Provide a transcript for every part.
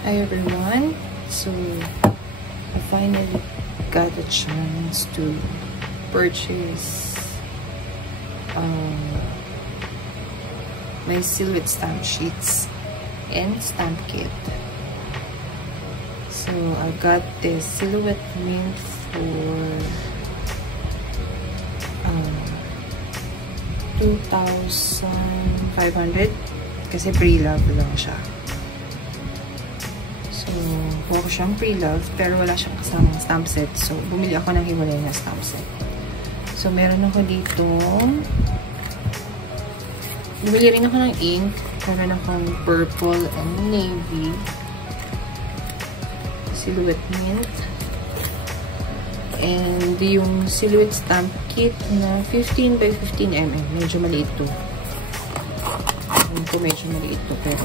Hi everyone, so I finally got a chance to purchase my silhouette stamp sheets and stamp kit. So I got this silhouette mint for 2,500 kasi pre-love lang siya. So, buo ko siyang pre-love pero wala siyang kasamang stamp set. So, bumili ako ng hiwalay na stamp set. So, meron ako dito. Bumili rin ako ng ink. Meron akong purple and navy. Silhouette mint. And yung silhouette stamp kit na 15 by 15 mm. Medyo maliit to. Medyo maliit to pero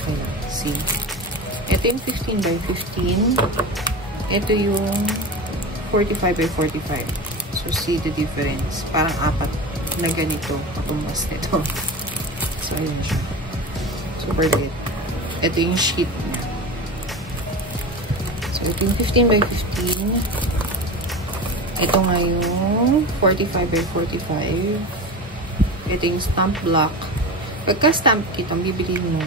okay lang. See? Ito yung 15 by 15. Ito yung 45 by 45. So, see the difference. Parang apat na ganito katumbas nito. So, ayun siya. Super liit. Ito yung sheet niya. So, ito yung 15 by 15. Ito nga yung 45 by 45. Ito yung stamp block. Pagka stamp kit, ang bibili mo,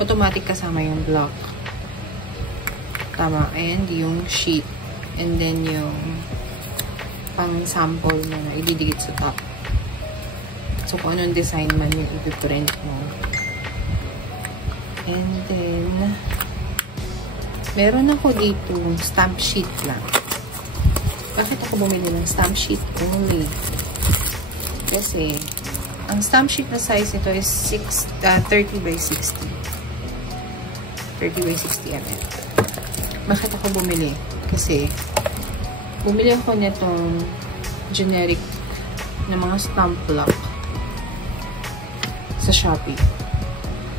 automatic kasama yung block. Tama. And yung sheet. And then yung pang-sample mo na ididikit sa top. So, kung anong design man yung ipiprint mo. And then, meron ako dito stamp sheet lang. Bakit ako bumili ng stamp sheet only? Kasi, ang stamp sheet na size nito is 30 by 60. 30 by 60 mm. Bakit ako bumili? Kasi, bumili ako nitong generic na mga stamp block sa Shopee.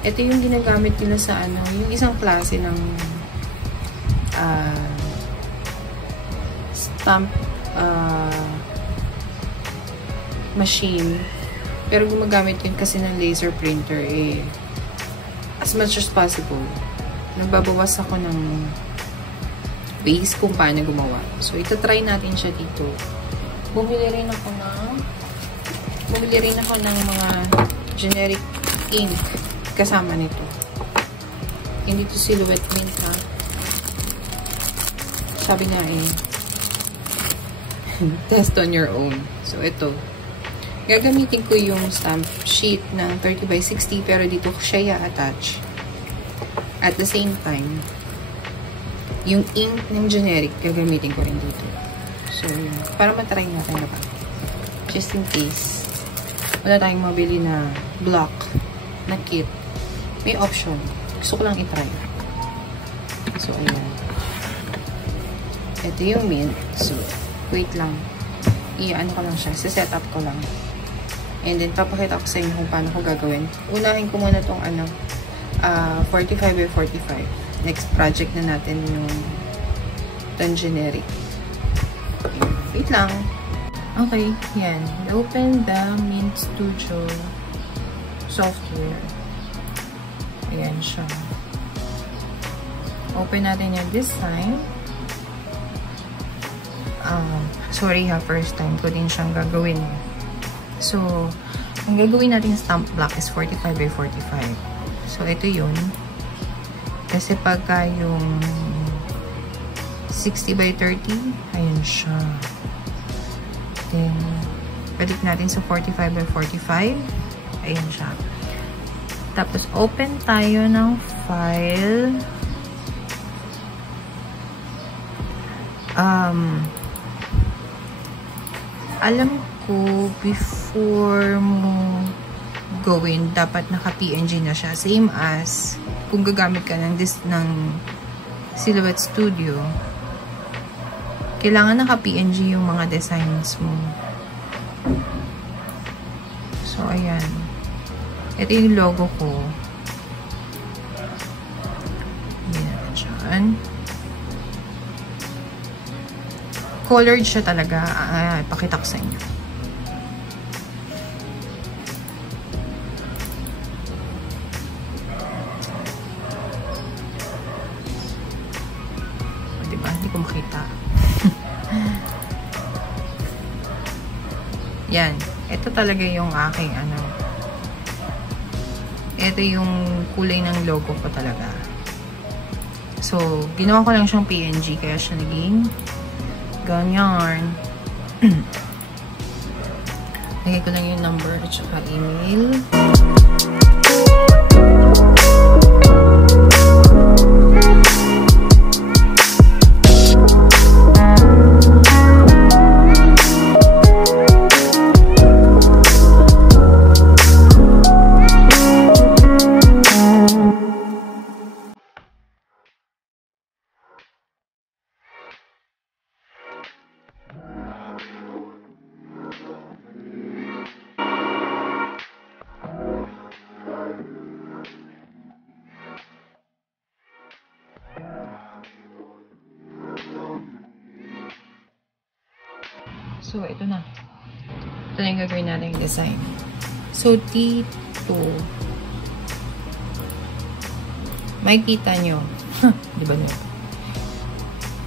Ito yung ginagamit nila sa yung isang klase ng stamp machine. Pero gumagamit yun kasi ng laser printer as much as possible. Nagbabawas ako ng base kung paano gumawa. So, itatry natin siya dito. Bumili rin ako ng mga generic ink kasama nito. Hindi to silhouette mint, ha? Sabi nga test on your own. So, ito. Gagamitin ko yung stamp sheet ng 30 by 60 pero dito ko siya i-attach. At the same time, yung ink ng generic, gagamitin ko rin dito. So, para matry natin na ba? Just in case, wala tayong mabili na block, na kit. May option. Gusto ko lang itry. So, ayan. Ito yung mint. So, wait lang. I-ano ko lang siya. Set up ko lang. And then, papakita ko sa inyo kung paano ko gagawin. Unahin ko muna tong 45 by 45. Next project na natin yung generic. Wait lang. Okay, yan. Open the Mint Studio software. Ayan siya. Open natin yung design. Sorry ha, first time ko din siyang gagawin. So, ang gagawin natin stamp block is 45 by 45. So, ito yun. Kasi pagka yung 60 by 30, ayan siya. Then, balik natin sa 45 by 45. Ayan siya. Tapos, open tayo ng file. Alam ko, before mo gawin, dapat naka-PNG na siya. Same as kung gagamit ka ng Silhouette Studio. Kailangan naka-PNG yung mga designs mo. So, ayan. Ito yung logo ko. Ayan, dyan. Colored siya talaga. Pakita ko sa inyo. kung makita. Yan. Ito talaga yung aking ano. Ito yung kulay ng logo ko talaga. So, ginawa ko lang siyang PNG kaya siya naging ganyan. Lagay ko lang yung number at saka email. So, ito na. Ito na yung gagawin natin yung design. So, dito, makikita nyo. Di ba nyo?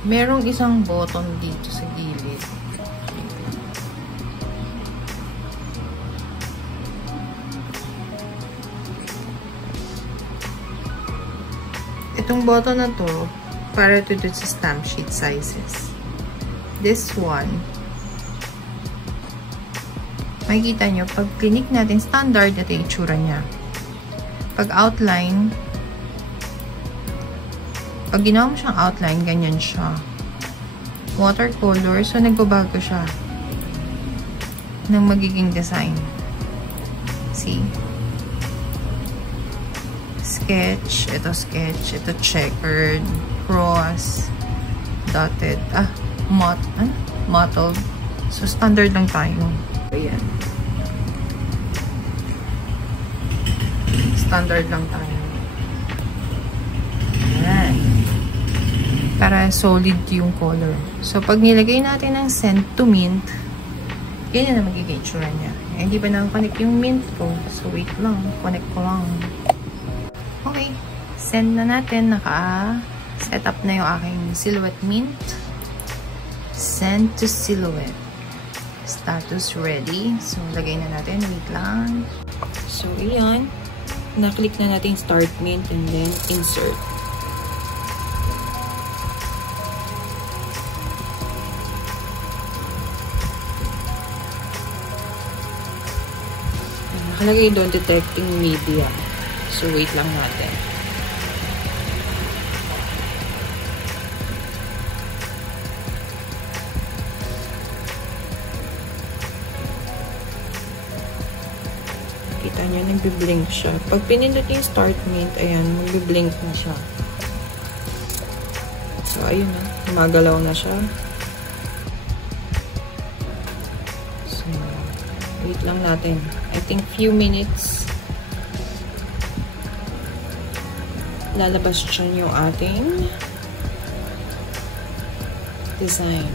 Merong isang button dito sa gilid. Itong button na to, para to do sa stamp sheet sizes. This one, makikita nyo, pag click natin standard, ito yung itsura niya. Pag outline, pag ginawa mo siyang outline, ganyan siya. Watercolor, so nagbabago siya ng magiging design. See? Sketch, ito checkered, cross, dotted, mottled. So, standard lang tayo. Ayan. Standard lang tayo. Ayan. Para solid yung color. So, pag nilagay natin ng send to mint, ganyan na magiging itsura niya. Eh, hindi ba nakakonect yung mint ko? So, wait lang. Connect ko lang. Okay. Send na natin. Naka-set up na yung aking silhouette mint. Send to silhouette. Status ready. So, lagay na natin. Wait lang. So, ayan. Na-click na natin start mint and then insert. Nakalagay doon detecting media. So, wait lang natin. Kita nyo, nagbiblink siya. Pag pinindot yung start mint, ayan, magbiblink na siya. So, ayun na. Gumagalaw na siya. So, wait lang natin. I think few minutes. Lalabas siya yung ating design.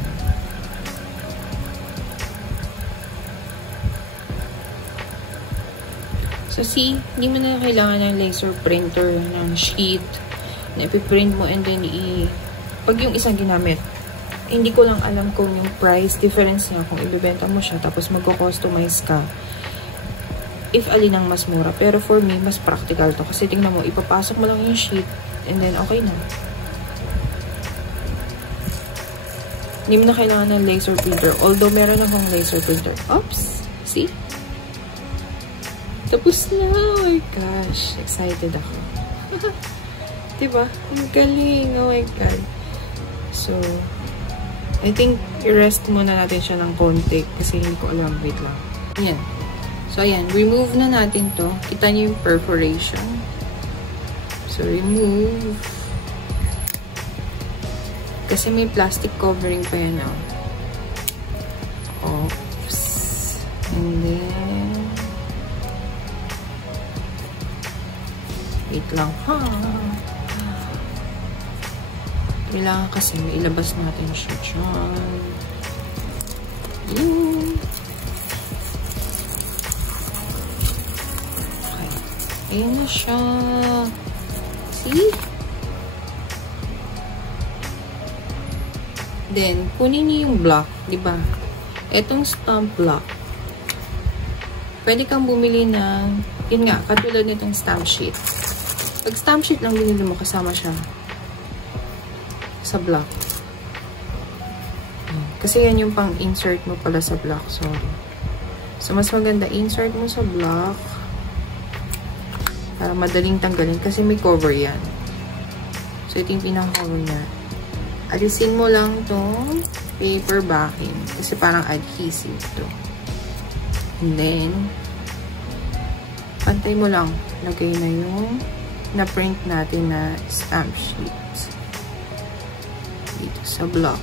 So, see, hindi mo na kailangan ng laser printer ng sheet na ipiprint mo and then pag yung isang ginamit, hindi ko lang alam kung yung price difference niya kung ibibenta mo siya tapos magko-customize ka if alin ang mas mura. Pero for me, mas practical to kasi tingnan mo, ipapasok mo lang yung sheet and then okay na. Hindi mo na kailangan ng laser printer. Although, meron akong laser printer. Oops! See? Tapos na! Oh my gosh! Excited ako. Diba? Ang galing! Oh my God! So, I think, i-rest muna natin siya ng konti kasi hindi ko alam. Wait lang. Ayan. So, ayan. Remove na natin to. Kita niyo yung perforation. So, remove. Kasi may plastic covering pa yan, oh. Oops. And then, wait lang. Kailangan kasi may ilabas natin siya dyan. Okay. Ayan na siya. See? Then, kunin niyo yung block, di ba? Etong stamp block. Pwede kang bumili ng, yun nga, katulad nitong stamp sheet. Pag stamp sheet lang binili mo, kasama siya sa block. Kasi yan yung pang-insert mo pala sa block, sorry. So, mas maganda, insert mo sa block para madaling tanggalin kasi may cover yan. So, ito yung pinaka-cover niya. Alisin mo lang itong paper backing kasi parang adhesive to. And then, pantay mo lang. Lagay na yung na-print natin na stamp sheet dito sa block.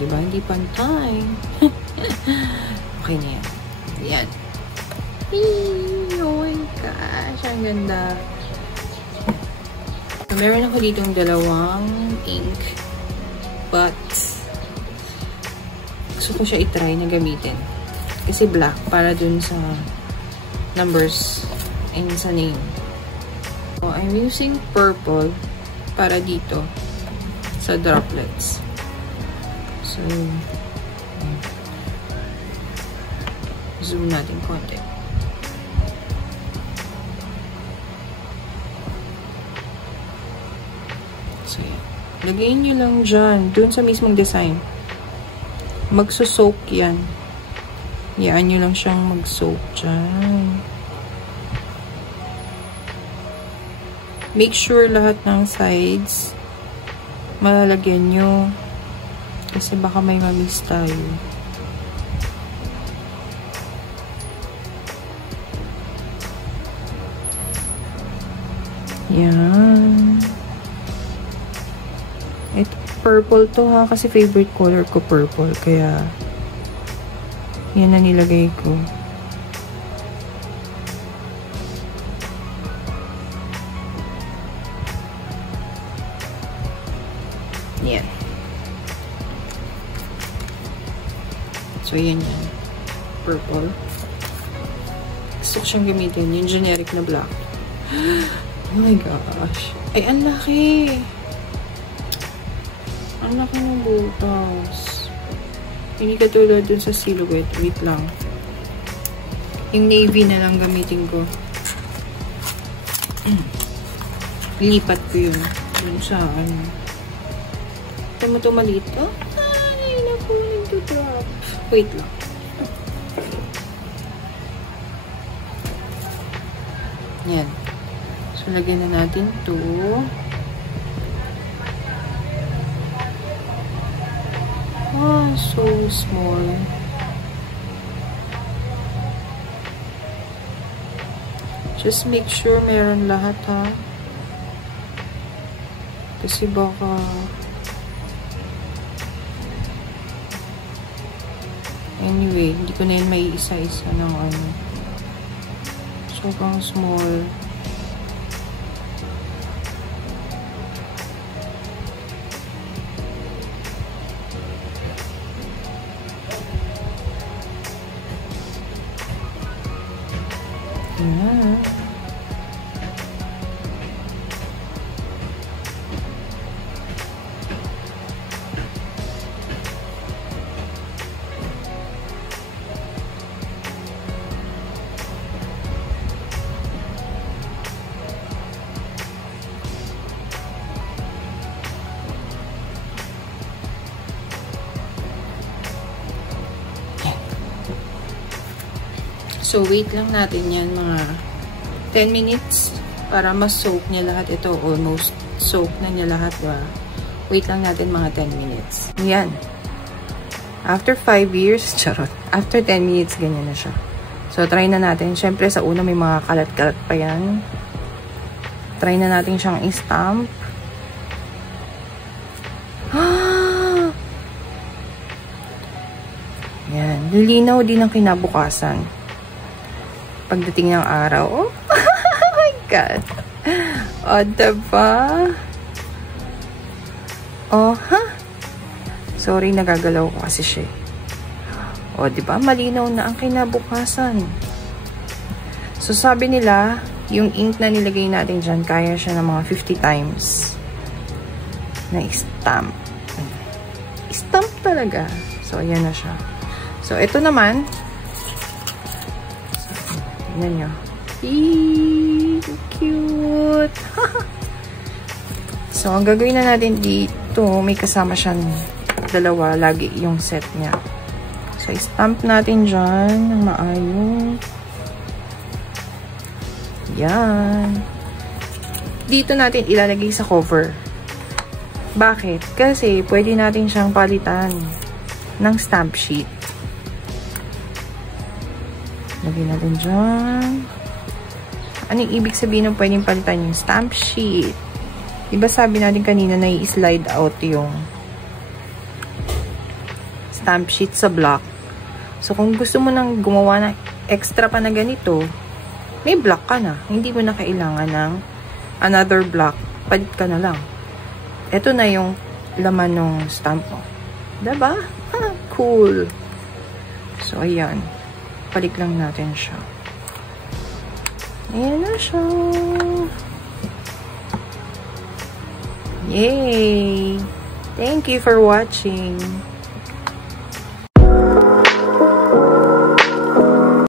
Diba? Hindi pantay. Okay na yan. Ayan. Oh my gosh. Ang ganda. So, meron ako ditong dalawang ink. But, gusto ko siya itry na gamitin. Kasi black para dun sa numbers and sa name. So, I'm using purple para dito sa droplets. So, zoom natin konti. So, yan. Lagayin nyo lang dyan, dun sa mismong design. Magsusoak yan. Iyaan nyo lang siyang mag-soak dyan. Make sure lahat ng sides malalagyan nyo. Kasi baka may ma-miss tayo. Yan. Ito, purple to ha. Kasi favorite color ko purple. Kaya, yan na nilagay ko. Yan. So, yan yan. Purple. Gusto ko siyang gamitin. Yung generic na black. Oh my gosh. Ay, ang laki. Ang laki ng butas. Hindi katulad dun sa silhouette. Wait lang. Yung navy na lang gamitin ko. Lipat ko yun. Dun sa ano. Tama ito maliit. Oh, ay, naku. Nagdodrop. Wait lang. Yan. So, lagyan na natin ito. Ah, so small. Just make sure meron lahat ha. Kasi baka anyway, hindi ko na yun may isa-isa ng ano. Sobrang small. Ayan. So, wait lang natin yan mga 10 minutes para ma-soak niya lahat ito. Almost soak na niya lahat. Wait lang natin mga 10 minutes. Yan. After 5 years, charot. After 10 minutes, ganyan na siya. So, try na natin. Siyempre, sa una may mga kalat-kalat pa yan. Try na natin siyang i-stamp. Yan. Lilinaw din ang kinabukasan. Pagdating ng araw. Oh my God. O, diba? Oh, ha? Sorry, nagagalaw ko kasi siya. O, diba? Malinaw na ang kinabukasan. So, sabi nila, yung ink na nilagay natin dyan, kaya siya ng mga 50 times na stamp. Stamp talaga. So, ayan na siya. So, ito naman. Tignan nyo. Eee, cute. So, ang gagawin na natin dito, may kasama siyang dalawa, lagi yung set niya. So, stamp natin dyan ng maayos. Yan. Dito natin ilalagay sa cover. Bakit? Kasi pwede natin siyang palitan ng stamp sheet. Lagyan natin dyan. Anong ibig sabihin ng pwedeng palitan yung stamp sheet? Diba sabi natin kanina na i-slide out yung stamp sheet sa block. So, kung gusto mo nang gumawa ng extra pa na ganito, may block ka na. Hindi mo na kailangan ng another block. Palit ka na lang. Ito na yung laman ng stamp mo. Diba? Cool. So, ayan. Palit lang natin siya. Ayan na siya. Yay! Thank you for watching.